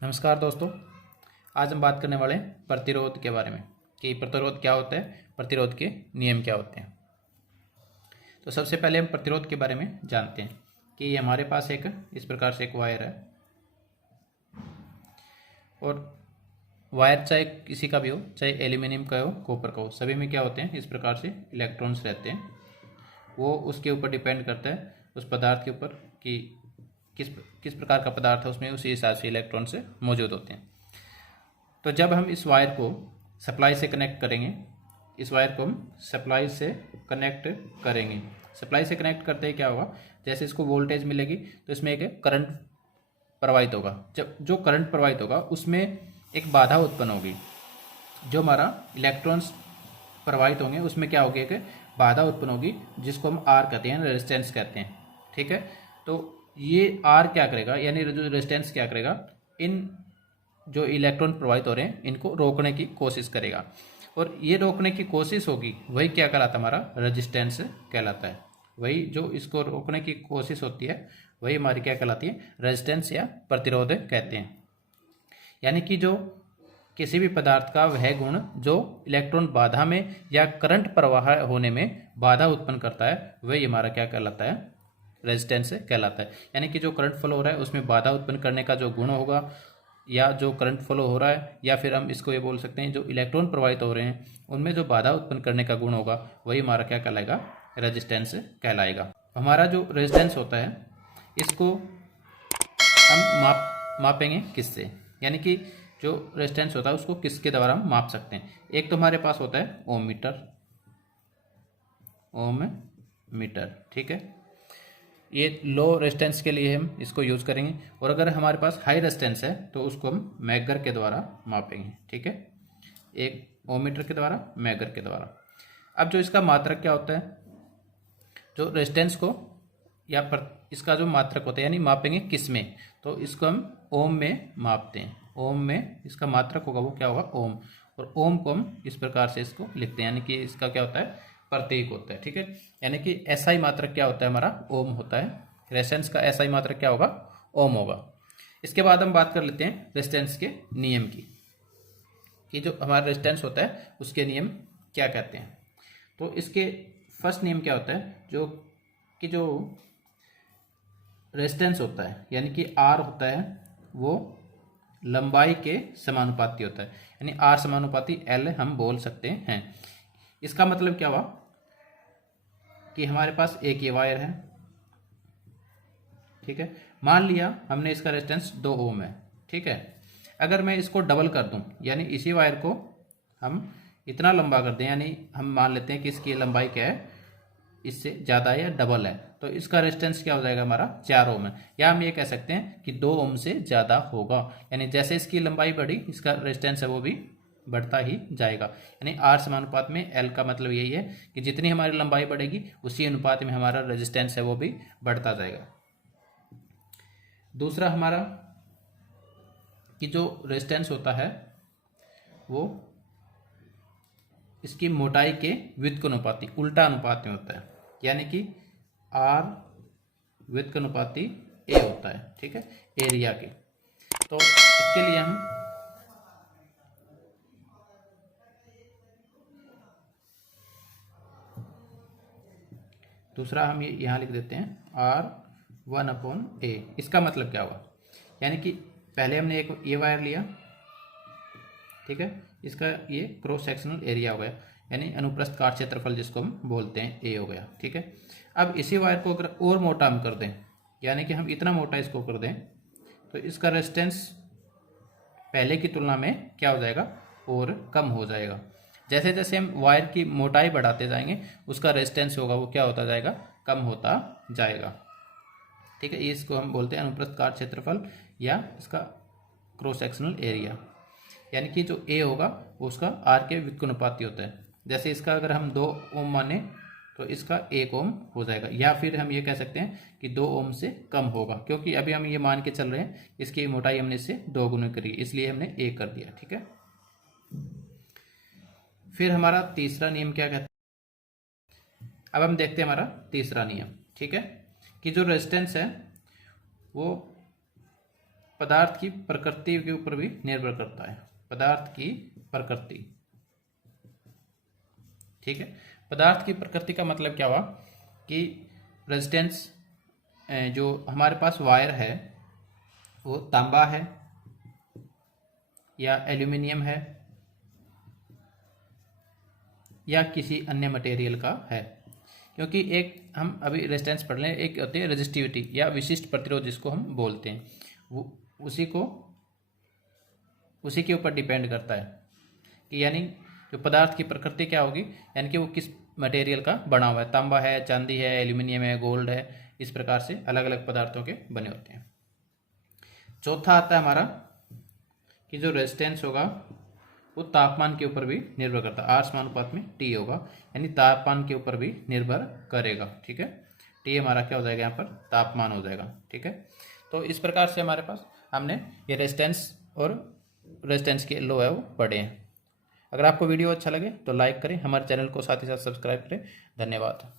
नमस्कार दोस्तों। आज हम बात करने वाले हैं प्रतिरोध के बारे में कि प्रतिरोध क्या होता है, प्रतिरोध के नियम क्या होते हैं। तो सबसे पहले हम प्रतिरोध के बारे में जानते हैं कि हमारे पास एक इस प्रकार से एक वायर है और वायर चाहे किसी का भी हो, चाहे एल्यूमिनियम का हो, कॉपर का हो, सभी में क्या होते हैं, इस प्रकार से इलेक्ट्रॉन्स रहते हैं। वो उसके ऊपर डिपेंड करता है उस पदार्थ के ऊपर कि किस किस प्रकार का पदार्थ है, उसमें उसी हिसाब से इलेक्ट्रॉन्स मौजूद होते हैं। तो जब हम इस वायर को सप्लाई से कनेक्ट करेंगे, इस वायर को हम सप्लाई से कनेक्ट करेंगे। सप्लाई से कनेक्ट करते ही क्या होगा, जैसे इसको वोल्टेज मिलेगी तो इसमें एक करंट प्रवाहित होगा। जब जो करंट प्रवाहित होगा उसमें एक बाधा उत्पन्न होगी। जो हमारा इलेक्ट्रॉन्स प्रवाहित होंगे उसमें क्या होगी, एक बाधा उत्पन्न होगी जिसको हम आर कहते हैं, रेजिस्टेंस कहते हैं। ठीक है, तो ये आर क्या करेगा, यानी रेजिस्टेंस क्या करेगा, इन जो इलेक्ट्रॉन प्रवाहित हो रहे हैं इनको रोकने की कोशिश करेगा। और ये रोकने की कोशिश होगी वही क्या कहलाता है, हमारा रेजिस्टेंस कहलाता है। वही जो इसको रोकने की कोशिश होती है वही हमारी क्या कहलाती है, रेजिस्टेंस या प्रतिरोध कहते हैं। यानी कि जो किसी भी पदार्थ का वह गुण जो इलेक्ट्रॉन बाधा में या करंट प्रवाह होने में बाधा उत्पन्न करता है वही हमारा क्या कहलाता है, रेजिस्टेंस कहलाता है। यानी कि जो करंट फ्लो हो रहा है उसमें बाधा उत्पन्न करने का जो गुण होगा, या जो करंट फ्लो हो रहा है, या फिर हम इसको ये बोल सकते हैं जो इलेक्ट्रॉन प्रवाहित हो रहे हैं उनमें जो बाधा उत्पन्न करने का गुण होगा वही हमारा क्या कहलाएगा, रेजिस्टेंस कहलाएगा। हमारा जो रेजिस्टेंस होता है इसको हम मापेंगे किससे, यानी कि जो रेजिस्टेंस होता है उसको किसके द्वारा हम माप सकते हैं। एक तो हमारे पास होता है ओम मीटर, ओम मीटर। ठीक है, ये लो रेजिस्टेंस के लिए हम इसको यूज़ करेंगे, और अगर हमारे पास हाई रेजिस्टेंस है तो उसको हम मैगर के द्वारा मापेंगे। ठीक है, एक ओम मीटर के द्वारा, मैगर के द्वारा। अब जो इसका मात्रक क्या होता है, जो रेजिस्टेंस को या इसका जो मात्रक होता है, यानी मापेंगे किस में, तो इसको हम ओम में मापते हैं। ओम में इसका मात्रक होगा वो क्या होगा, ओम। और ओम को हम इस प्रकार से इसको लिखते हैं, यानी कि इसका क्या होता है, प्रतीक होता है। ठीक है, यानी कि एसआई मात्रक क्या होता है, हमारा ओम होता है। रेजिस्टेंस का एसआई मात्रक क्या होगा, ओम होगा। इसके बाद हम बात कर लेते हैं रेजिस्टेंस के नियम की, कि जो हमारा रेजिस्टेंस होता है उसके नियम क्या कहते हैं। तो इसके फर्स्ट नियम क्या होता है, जो रेजिस्टेंस होता है यानी कि आर होता है वो लंबाई के समानुपाती होता है, यानी आर समानुपाती एल हम बोल सकते हैं। इसका मतलब क्या हुआ कि हमारे पास एक ये वायर है। ठीक है, मान लिया हमने इसका रेजिस्टेंस 2 ओम है। ठीक है, अगर मैं इसको डबल कर दूं, यानी इसी वायर को हम इतना लंबा कर दें, यानी हम मान लेते हैं कि इसकी लंबाई क्या है, इससे ज़्यादा है या डबल है, तो इसका रेजिस्टेंस क्या हो जाएगा, हमारा 4 ओम है। या हम ये कह सकते हैं कि 2 ओम से ज़्यादा होगा, यानी जैसे इसकी लंबाई बढ़ी इसका रेजिस्टेंस है वो भी बढ़ता ही जाएगा। यानी आर समानुपात में एल का मतलब यही है कि जितनी हमारी लंबाई बढ़ेगी उसी अनुपात में हमारा रेजिस्टेंस है वो भी बढ़ता जाएगा। दूसरा हमारा कि जो रेजिस्टेंस होता है वो इसकी मोटाई के व्युत्क्रमानुपाती, उल्टा अनुपात में होता है, यानी कि आर व्युत्क्रमानुपाती ए होता है। ठीक है, एरिया के। तो इसके लिए हम दूसरा हम यहाँ लिख देते हैं R1/A। इसका मतलब क्या हुआ, यानी कि पहले हमने एक ये वायर लिया। ठीक है, इसका ये क्रॉस सेक्शनल एरिया हो गया, यानी अनुप्रस्थ काट क्षेत्रफल जिसको हम बोलते हैं, ए हो गया। ठीक है, अब इसी वायर को अगर और मोटा हम कर दें, यानी कि हम इतना मोटा इसको कर दें, तो इसका रेजिस्टेंस पहले की तुलना में क्या हो जाएगा, और कम हो जाएगा। जैसे जैसे हम वायर की मोटाई बढ़ाते जाएंगे उसका रेजिस्टेंस होगा वो क्या होता जाएगा, कम होता जाएगा। ठीक है, इसको हम बोलते हैं अनुप्रस्थ काट क्षेत्रफल या इसका क्रॉस सेक्शनल एरिया। यानी कि जो ए होगा वो उसका आर के व्युत्क्रमानुपाती होता है। जैसे इसका अगर हम 2 ओम माने तो इसका 1 ओम हो जाएगा, या फिर हम ये कह सकते हैं कि 2 ओम से कम होगा, क्योंकि अभी हम ये मान के चल रहे हैं इसकी मोटाई हमने इससे 2 गुना करी, इसलिए हमने 1 कर दिया। ठीक है, फिर हमारा तीसरा नियम क्या कहता है, अब हम देखते हैं हमारा तीसरा नियम। ठीक है, कि जो रेजिस्टेंस है वो पदार्थ की प्रकृति के ऊपर भी निर्भर करता है, पदार्थ की प्रकृति। ठीक है, पदार्थ की प्रकृति का मतलब क्या हुआ कि रेजिस्टेंस, जो हमारे पास वायर है वो तांबा है या एल्यूमिनियम है या किसी अन्य मटेरियल का है। क्योंकि एक हम अभी रेजिस्टेंस पढ़ लें, एक होती है रेजिस्टिविटी या विशिष्ट प्रतिरोध जिसको हम बोलते हैं, वो उसी के ऊपर डिपेंड करता है कि यानी जो पदार्थ की प्रकृति क्या होगी, यानी कि वो किस मटेरियल का बना हुआ है, तांबा है, चांदी है, एल्यूमिनियम है, गोल्ड है, इस प्रकार से अलग अलग पदार्थों के बने होते हैं। चौथा आता है हमारा कि जो रेजिस्टेंस होगा वो तापमान के ऊपर भी निर्भर करता है, R समानुपात में T होगा, यानी तापमान के ऊपर भी निर्भर करेगा। ठीक है, T हमारा क्या हो जाएगा, यहाँ पर तापमान हो जाएगा। ठीक है, तो इस प्रकार से हमारे पास हमने ये रेजिस्टेंस और रेजिस्टेंस के लॉ है वो पढ़े हैं। अगर आपको वीडियो अच्छा लगे तो लाइक करें, हमारे चैनल को साथ ही साथ सब्सक्राइब करें। धन्यवाद।